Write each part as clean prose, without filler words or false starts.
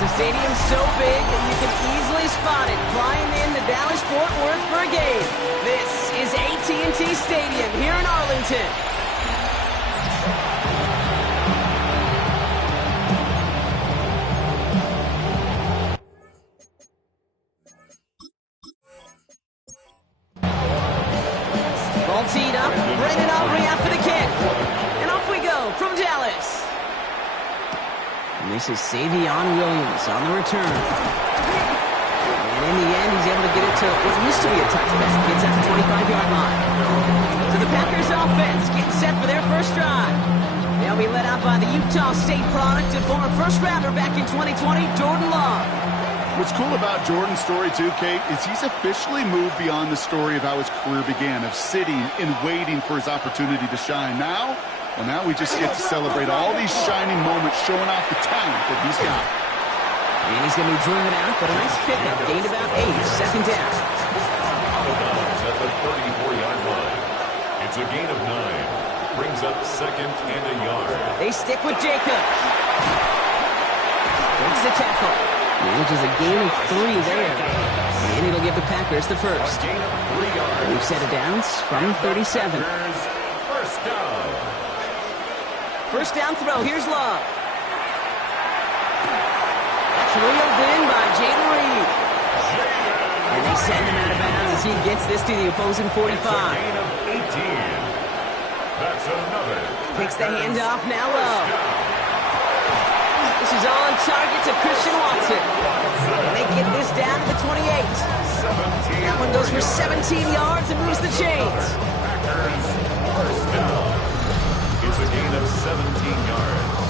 It's a stadium so big that you can easily spot it flying in to Dallas-Fort Worth for a game. This is AT&T Stadium here in Arlington. Ball teed up, Brandon Aubrey out for the kick. And off we go from Dallas. And this is Savion Williams on the return. And in the end, he's able to get it to what used to be a touchback. Gets at the 25-yard line. So the Packers offense getting set for their first drive. They'll be led out by the Utah State product and former first-rounder back in 2020, Jordan Love. What's cool about Jordan's story, too, Kate, is he's officially moved beyond the story of how his career began, of sitting and waiting for his opportunity to shine. Now we just get to celebrate all these shining moments, showing off the talent that he's got. And he's going to be driven out, but a nice pickup. Gained about 8, second down. At the 34-yard line. It's a gain of 9. Brings up second and a yard. They stick with Jacobs. Breaks the tackle. Manages a gain of 3 there. And it'll give the Packers the first. Gain of 3 yards. We've set it down from 37. First down. First down throw. Here's Love. That's reeled in by Jaden Reed. And they send him out of bounds as he gets this to the opposing 45. Gain of 18. That's another. Takes the handoff. Now Love. This is on target to Christian Watson. And they get this down to the 28. That one goes for 17 yards and moves the chains. Packers first down. It's a gain of 17 yards.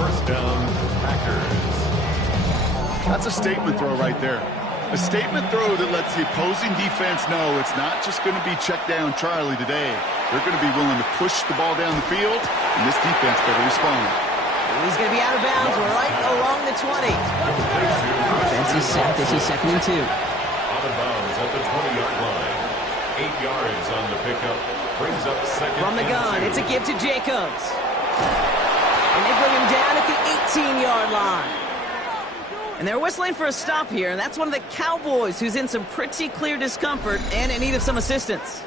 First down, Packers. That's a statement throw right there. A statement throw that lets the opposing defense know it's not just going to be check down Charlie today. They're going to be willing to push the ball down the field, and this defense better respond. He's going to be out of bounds right along the 20. Offense is set. This is second and 2. Out of bounds at the 20-yard line. 8 yards on the pickup. Brings up second. From the gun, it's a give to Jacobs. And they bring him down at the 18-yard line. And they're whistling for a stop here, and that's one of the Cowboys who's in some pretty clear discomfort and in need of some assistance.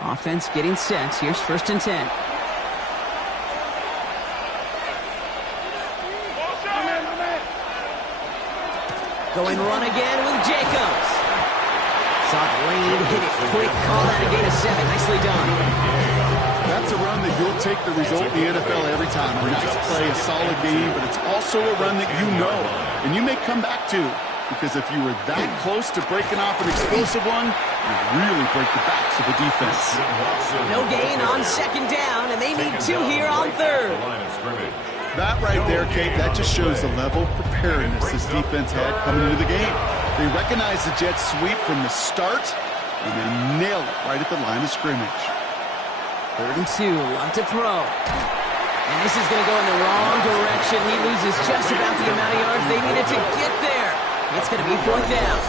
Offense getting set. Here's first and 10. Going run again with Jacobs. Saw the lane, hit it quick, call that a gain of 7. Nicely done. That's a run that you'll take the result in the NFL every time. A nice play, a solid game, but it's also a run that you know, and you may come back to, because if you were that close to breaking off an explosive one, you really break the backs of the defense. No gain on second down, and they need 2 here on third. That right there, Kate, that just shows the level of preparedness this defense had coming into the game. They recognized the jet sweep from the start, and they nailed it right at the line of scrimmage. Third and 2, love to throw. And this is going to go in the wrong direction. He loses just about the amount of yards they needed to get there. It's going to be fourth down.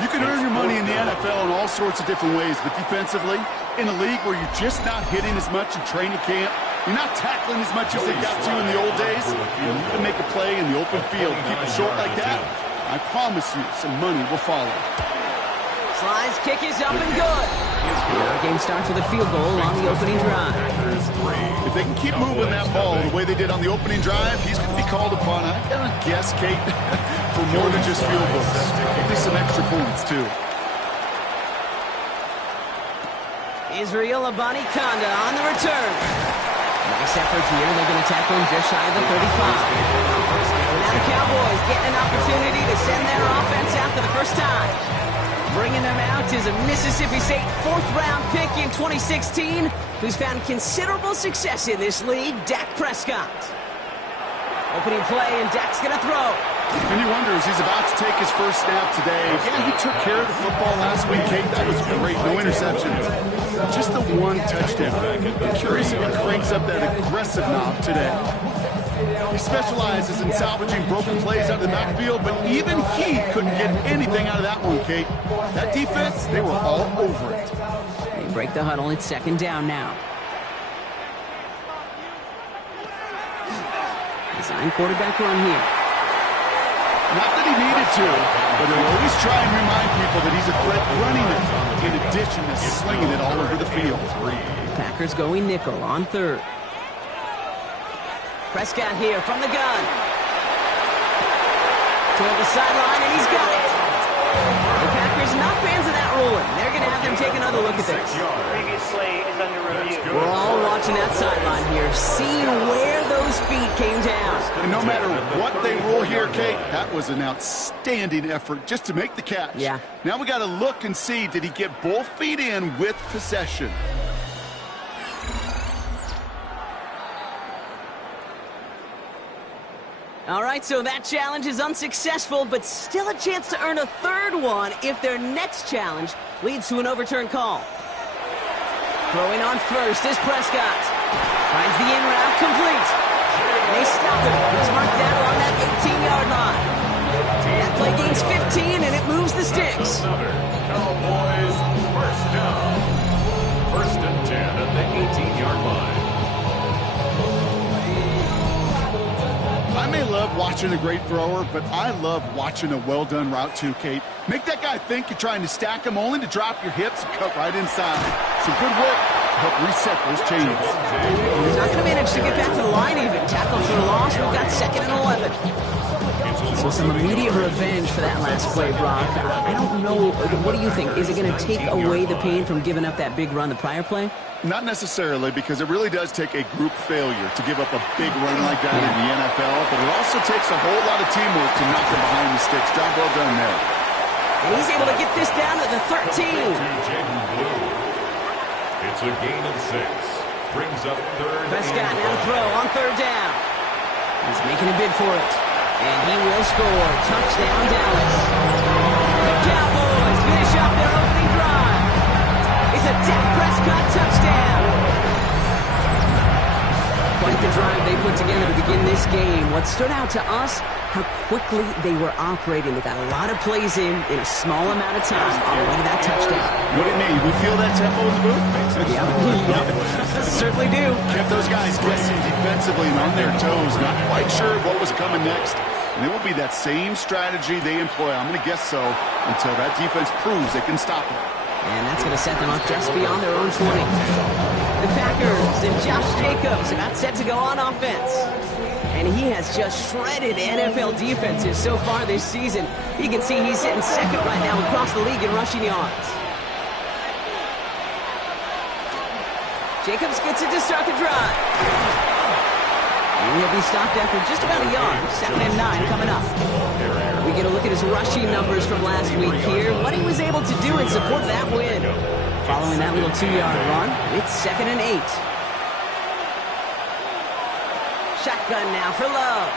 You can earn your money in the NFL in all sorts of different ways, but defensively, in a league where you're just not hitting as much in training camp, you're not tackling as much as they got to in the old days, you need to make a play in the open field. Keep it short like that, I promise you some money will follow. Slide's kick is up and good. Our game starts with a field goal on the opening drive. If they can keep moving that ball the way they did on the opening drive, he's going to be called upon, I'm going to guess, Kate, for more than just field goals. Maybe some extra points, too. Israel Abanikanda on the return. Nice effort here. They're going to tackle him just shy of the 35. So now the Cowboys getting an opportunity to send their offense out for the first time. Bringing them out is a Mississippi State 4th-round pick in 2016 who's found considerable success in this league, Dak Prescott. Opening play, and Dak's going to throw. And he wonders, he's about to take his first snap today. Yeah, he took care of the football last week, Kate. That was great. No interceptions. Just the one touchdown. I'm curious if he cranks up that aggressive knob today. He specializes in salvaging broken plays out of the backfield, but even he couldn't get anything out of that one, Kate. That defense, they were all over it. They break the huddle. It's second down now. Design quarterback run here. Not that he needed to, but he'll always try and remind people that he's a threat running it, in addition to slinging it all over the field. Packers going nickel on third. Prescott here from the gun. Toward the sideline, and he's got it. The Packers not fans of that ruling. They're going to have them take another look at this. Previously is under review. We're all watching that sideline here, seeing where those feet came down. And no matter what they rule here, Kate, that was an outstanding effort just to make the catch. Yeah. Now we got to look and see, did he get both feet in with possession? All right, so that challenge is unsuccessful, but still a chance to earn a third one if their next challenge leads to an overturned call. Throwing on first is Prescott. Finds the in route complete. And they stop him. He's marked down along that 18-yard line. That play gains 15, and it moves the sticks. Cowboys first down. First and 10 at the 18-yard line. I may love watching a great thrower, but I love watching a well-done route too, Kate. Make that guy think you're trying to stack him only to drop your hips and cut right inside. Some good work to help reset those chains. He's not going to manage to get back to the line even. Tackle for a loss. We've got 2nd and 11. So some immediate revenge for that last play, Brock. I don't know. What do you think? Is it going to take away the pain from giving up that big run the prior play? Not necessarily, because it really does take a group failure to give up a big run like that in the NFL, but it also takes a whole lot of teamwork to knock them behind the sticks. Job well done there. And he's able to get this down to the 13. It's a gain of 6. Brings up third. Prescott now to throw on third down. He's making a bid for it. And he will score. Touchdown, Dallas. The Cowboys finish up their opening drive. It's a Dak Prescott touchdown. Quite the drive they put together to begin this game. What stood out to us, how quickly they were operating. They got a lot of plays in a small amount of time on the way to that touchdown. What do you mean? We feel that tempo in the booth? Yeah. Certainly do. Kept those guys guessing defensively and on their toes, not quite sure what was coming next. And it will be that same strategy they employ, I'm going to guess so, until that defense proves they can stop it. And that's going to set them up just beyond their own 20. The Packers and Josh Jacobs about set to go on offense. And he has just shredded NFL defenses so far this season. You can see he's sitting second right now across the league in rushing yards. Jacobs gets it to start the drive. And he'll be stopped after just about a yard. 2nd and 9 coming up. We get a look at his rushing numbers from last week here. What he was able to do in support of that win. Following that little 2-yard run, it's 2nd and 8. Shotgun now for Love.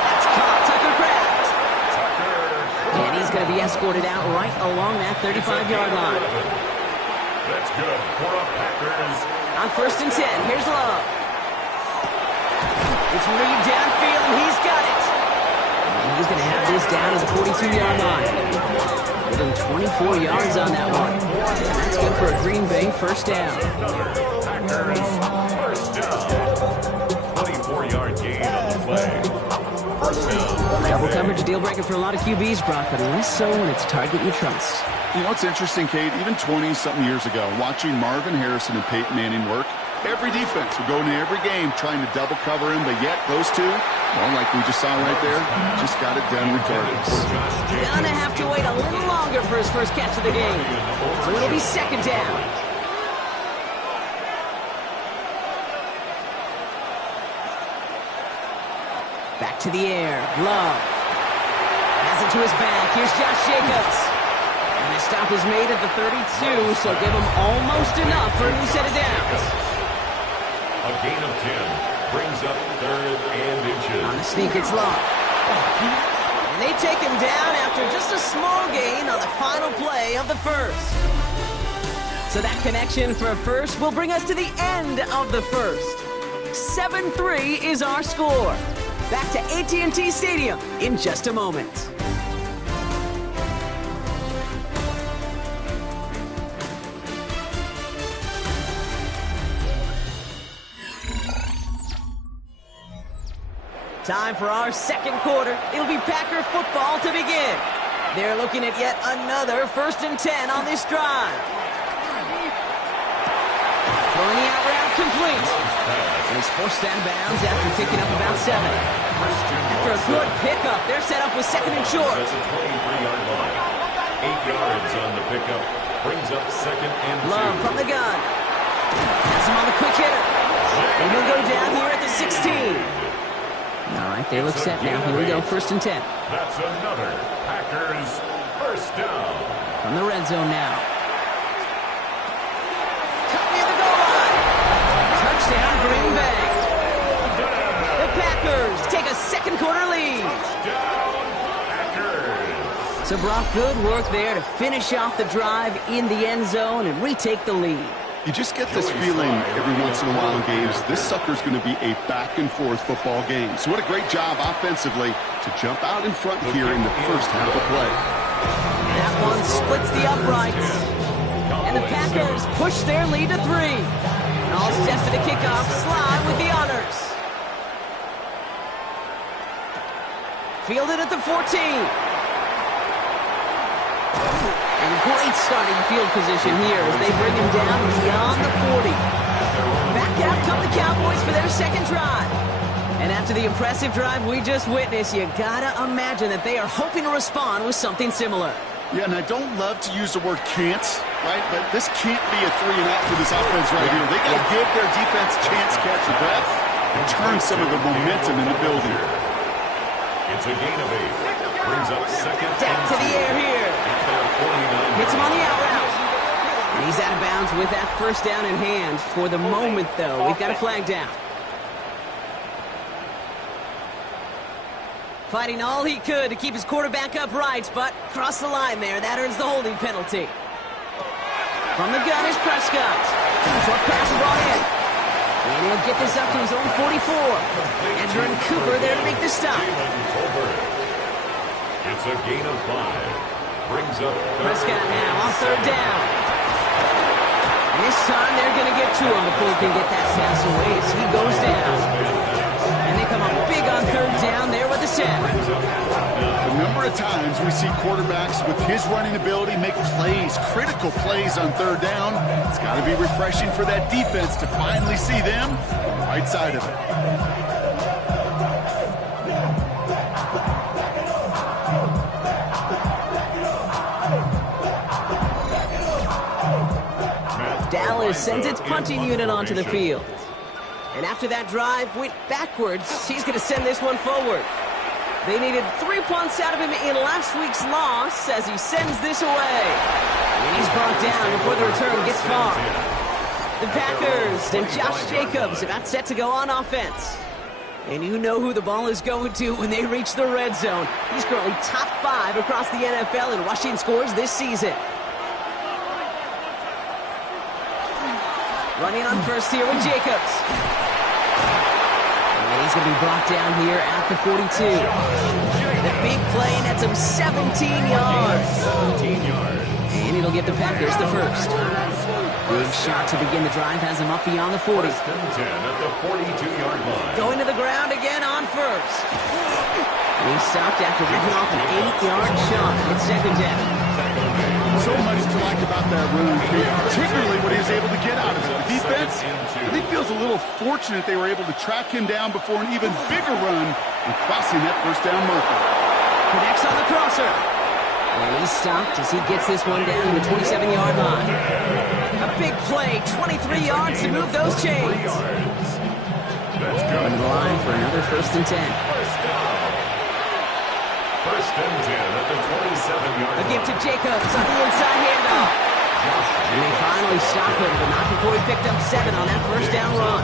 That's caught. Tucker Kraft. And he's going to be escorted out right along that 35-yard line. That's good for the Packers. On 1st and 10, here's Love. It's Reed downfield, and he's got it. And he's going to have this down at the 42-yard line. Give him 24 yards on that one. And that's good for a Green Bay first down. Packers first down. 24-yard gain on the play. First down. Double coverage deal breaker for a lot of QBs, Brock, but less so when it's a target you trust. You know, it's interesting, Kate, even 20-something years ago, watching Marvin Harrison and Peyton Manning work, every defense would go into every game trying to double cover him, but yet those two, well, like we just saw right there, just got it done regardless. Gonna have to wait a little longer for his first catch of the game. So it'll be 2nd down. Back to the air. Love. Has it to his back. Here's Josh Jacobs. And a stop is made at the 32, so give him almost enough for a new set of downs. A gain of 10 brings up 3rd and inches. On the sneak, it's Love. And they take him down after just a small gain on the final play of the first. So that connection for a first will bring us to the end of the first. 7-3 is our score. Back to AT&T Stadium in just a moment. Time for our second quarter. It'll be Packer football to begin. They're looking at yet another 1st and 10 on this drive. Throwing the out route complete. And he's forced out of bounds after picking up about 7. After a good pickup, they're set up with 2nd and short. That's a 23-yard line. 8 yards on the pickup. Brings up 2nd and 2. Love from the gun. Has him on the quick hitter. And he'll go down here at the 16. All right, they look set now. Here we go, 1st and 10. That's another Packers 1st down. From the red zone now. Cut near the goal line. Touchdown, Green Bay. The Packers take a second quarter lead. Touchdown, Packers. So, Brock, good work there to finish off the drive in the end zone and retake the lead. You just get this feeling every once in a while in games, this sucker's going to be a back-and-forth football game. So what a great job offensively to jump out in front here in the first half of play. That one splits the uprights. And the Packers push their lead to 3. All set for the kickoff. Slide with the honors. Fielded at the 14. And great starting field position here as they bring him down beyond the 40. Back out come the Cowboys for their second drive. And after the impressive drive we just witnessed, you gotta imagine that they are hoping to respond with something similar. Yeah, and I don't love to use the word can't, right? But this can't be a 3 and out for this offense right here. They got to give their defense a chance to catch their breath and turn some of the momentum in the building. It's a gain of 8. Brings up 2nd Down and to the 2. air here. Hits him on the out route. And he's out of bounds with that 1st down in hand. For the moment, though, we've got a flag down. Fighting all he could to keep his quarterback upright, but crossed the line there. That earns the holding penalty. From the gun is Prescott. Short pass brought in. And he'll get this up to his own 44. And Jordan Cooper there to make the stop. It's a gain of 5. Brings up Prescott now on 3rd down. And this time they're going to get to him before he can get that pass away as he goes down. And they come up big on 3rd down there with the sack. The number of times we see quarterbacks with his running ability make plays, critical plays on 3rd down. It's got to be refreshing for that defense to finally see them on the right side of it. Dallas sends its punting unit onto the field. And after that drive went backwards, he's going to send this one forward. They needed 3 punts out of him in last week's loss as he sends this away. And he's brought down before the return gets far. The Packers and Josh Jacobs about set to go on offense. And you know who the ball is going to when they reach the red zone. He's currently top 5 across the NFL in rushing scores this season. Running on first here with Jacobs. And he's going to be brought down here at the 42. The big play nets him 17 yards. And it'll give the Packers the first. Big shot to begin the drive has him up beyond the 40. 1st and 10 at the 42-yard line. Going to the ground again on first. And he stopped after ripping off an 8-yard shot. It's 2nd down. So much to like about that run, particularly what he was able to get out of it. The defense, I think, feels a little fortunate they were able to track him down before an even bigger run and crossing that 1st down marker. Connects on the crosser. And he's stopped as he gets this one down to the 27-yard line. A big play, 23 yards to move those chains. Going to the line for another 1st and 10. 1st and 10 at the 27-yard line. A give to Jacobs on the inside handoff. And they finally stop him, but not before he picked up 7 on that 1st down run.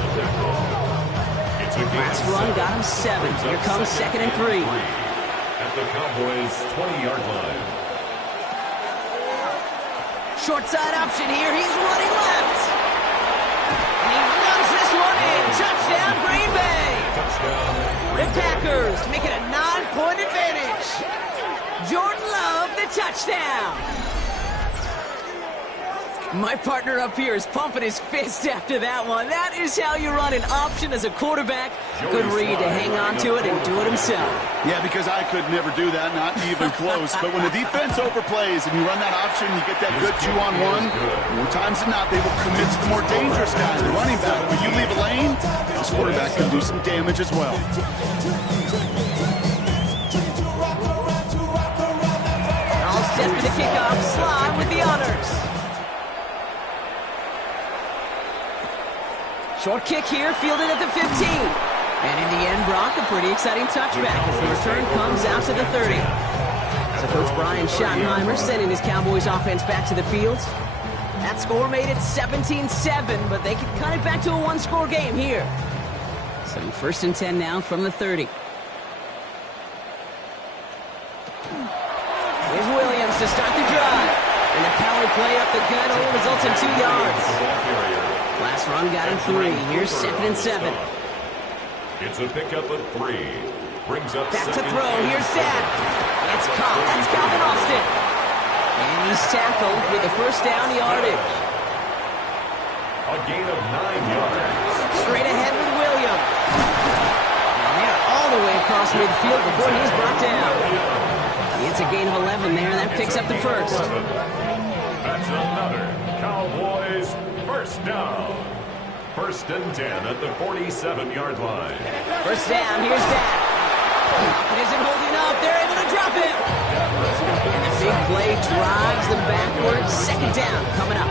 Last run got him 7. Here comes 2nd and 3. At the Cowboys' 20-yard line. Short side option here. He's running left. And he runs this one in. Touchdown, Green Bay. The Packers make it a 9-point advantage. Jordan Love, the touchdown. My partner up here is pumping his fist after that one. That is how you run an option as a quarterback. Good read to hang on to it and do it himself. Yeah, because I could never do that, not even close. But when the defense overplays and you run that option, you get that good 2-on-1. More times than not, they will commit to the more dangerous guy, the running back. When you leave a lane, this quarterback can do some damage as well. All set for the kickoff. Slide with the honors. Short kick here, fielded at the 15. And in the end, Brock, a pretty exciting touchback as the return comes out to the 30. So Coach Brian Schottenheimer sending his Cowboys offense back to the field. That score made it 17-7, but they can cut it back to a one-score game here. So 1st and 10 now from the 30. Here's Williams to start the drive. And the power play up the gut only results in 2 yards. Last run got him 3. Here's 2nd and 7. It's a pickup of 3. Brings up back to throw. Here's Dak. It's caught. That's Calvin Austin. And he's tackled with the first down yardage. A gain of 9 yards. Straight ahead with Williams. And they're all the way across midfield before he's brought down. It's a gain of 11 there, and that picks up the first. That's another Cowboys first down. 1st and 10 at the 47-yard line. First down, here's Dak. It isn't holding up. They're able to drop it. And the big play drives them backwards. 2nd down coming up.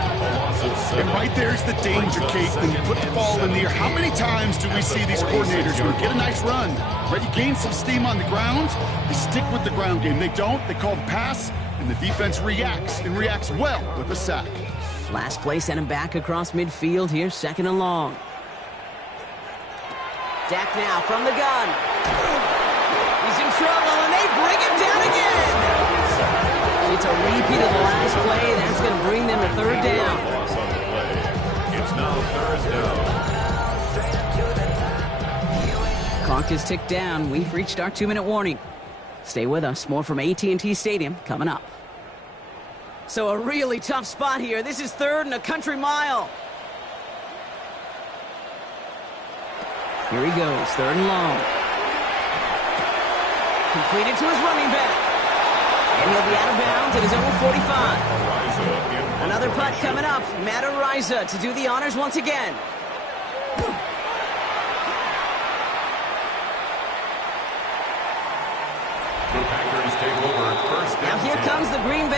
And right there's the danger, Kate, when you put the ball in the air. How many times do we see these coordinators when you get a nice run, right? You gain some steam on the ground, they stick with the ground game. They don't, they call the pass, and the defense reacts, and reacts well with a sack. Last play sent him back across midfield here, 2nd and long. Dak now from the gun. He's in trouble, and they bring him down again. It's a repeat of the last play. That's going to bring them to 3rd down. It's now 3rd down. Clock is ticked down. We've reached our 2-minute warning. Stay with us. More from AT&T Stadium coming up. So a really tough spot here. This is 3rd and a country mile. Here he goes, 3rd and long. Completed to his running back. And he'll be out of bounds at his own 45. Another punt coming up. Matt Ariza to do the honors once again. The Packers take over 1st and 10. Now here comes the Green Bay.